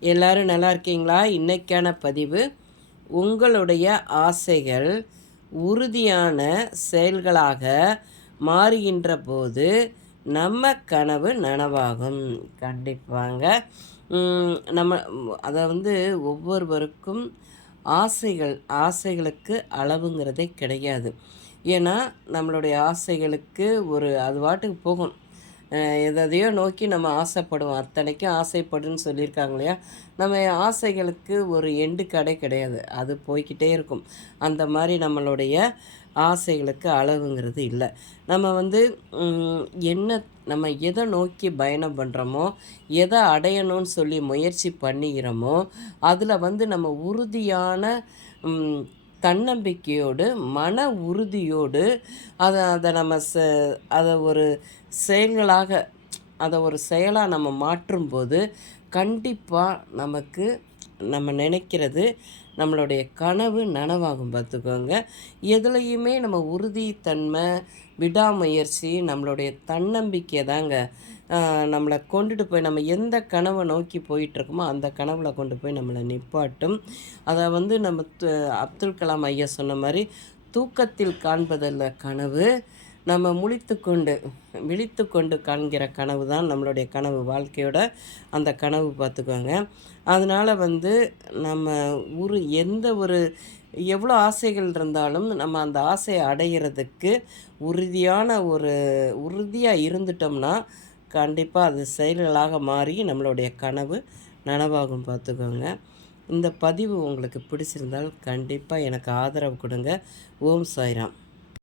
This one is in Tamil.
எல்லாரும் நல்லா இருக்கீங்களா? இன்னைக்கான பதிவு, உங்களுடைய ஆசைகள் உறுதியான செயல்களாக மாறுகின்ற போது நம்ம கனவு நனவாகும். கண்டிப்பாங்க. நம்ம அதை ஒவ்வொருவருக்கும் ஆசைகளுக்கு அளவுங்கிறதே கிடையாது. ஏன்னா நம்மளுடைய ஆசைகளுக்கு அது பாட்டுக்கு போகும். எதையோ நோக்கி நம்ம ஆசைப்படுவோம். அத்தனைக்கும் ஆசைப்படுன்னு சொல்லியிருக்காங்க இல்லையா? நம்ம ஆசைகளுக்கு ஒரு எண்டு கடை கிடையாது. அது போய்க்கிட்டே இருக்கும். அந்த மாதிரி நம்மளுடைய ஆசைகளுக்கு அளவுங்கிறது இல்லை. நம்ம நம்ம எதை நோக்கி பயணம் பண்ணுறோமோ, எதை அடையணும்னு சொல்லி முயற்சி பண்ணிக்கிறோமோ, அதில் நம்ம உறுதியான தன்னம்பிக்கையோடு, மன உறுதியோடு அதை அதை நம்ம அதை ஒரு செயல்களாக அதை ஒரு செயலாக நம்ம மாற்றும்போது கண்டிப்பாக நம்ம நினைக்கிறது நம்மளுடைய கனவு நனவாகும். பார்த்துக்கோங்க. எதுலேயுமே நம்ம உறுதித்தன்மை, விடாமுயற்சி, நம்மளுடைய தன்னம்பிக்கை தாங்க நம்மளை கொண்டுட்டு போய் நம்ம எந்த கனவை நோக்கி போயிட்டுருக்கோமோ அந்த கனவில் கொண்டு போய் நம்மளை நிப்பாட்டும். அதை நம்ம அப்துல் கலாம் ஐயா சொன்ன மாதிரி, தூக்கத்தில் காண்பதில்ல கனவு, நம்ம விழித்து கொண்டு காண்கிற கனவு தான் நம்மளுடைய கனவு, வாழ்க்கையோட அந்த கனவு. பார்த்துக்கோங்க. அதனால் நம்ம எவ்வளோ ஆசைகள் இருந்தாலும் நம்ம அந்த ஆசையை அடைகிறதுக்கு உறுதியாக இருந்துட்டோம்னா கண்டிப்பாக அது செயல்களாக மாறி நம்மளுடைய கனவு நனவாகும். பார்த்துக்கோங்க. இந்த பதிவு உங்களுக்கு பிடிச்சிருந்தால் கண்டிப்பாக எனக்கு ஆதரவு கொடுங்க. ஓம் சாய்ராம்.